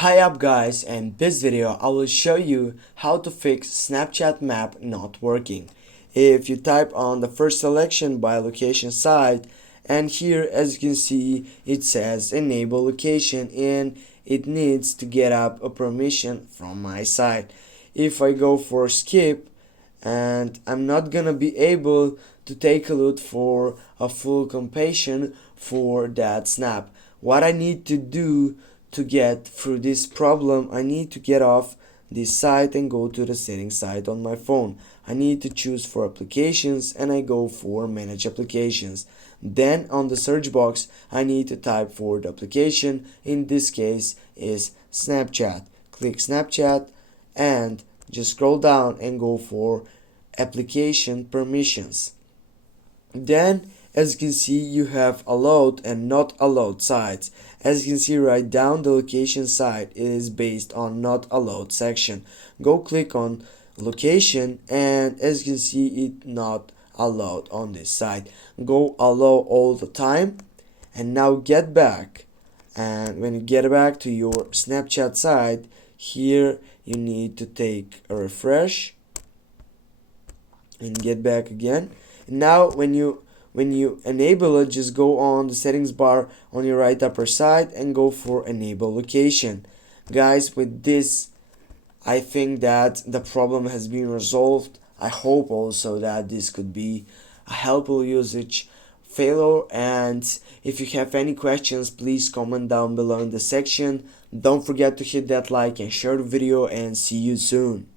Hi up guys, and this video I will show you how to fix Snapchat map not working. If you type on the first selection by location side, and here as you can see it says enable location and it needs to get up a permission from my side. If I go for skip, and I'm not gonna be able to take a look for a full completion for that snap. What I need to do to get through this problem, I need to get off this site and go to the settings side on my phone. I need to choose for applications and I go for manage applications. Then on the search box I need to type for the application, in this case is Snapchat. Click Snapchat and just scroll down and go for application permissions. Then as you can see you have allowed and not allowed sites. As you can see right down the location site is based on not allowed section. Go click on location and as you can see it not allowed on this site. Go allow all the time and now get back, and when you get back to your Snapchat site, here you need to take a refresh and get back again. Now when you enable it, just go on the settings bar on your right upper side and go for enable location. Guys, with this I think that the problem has been resolved. I hope also that this could be a helpful usage failure, and if you have any questions please comment down below in the section. Don't forget to hit that like and share the video, and see you soon.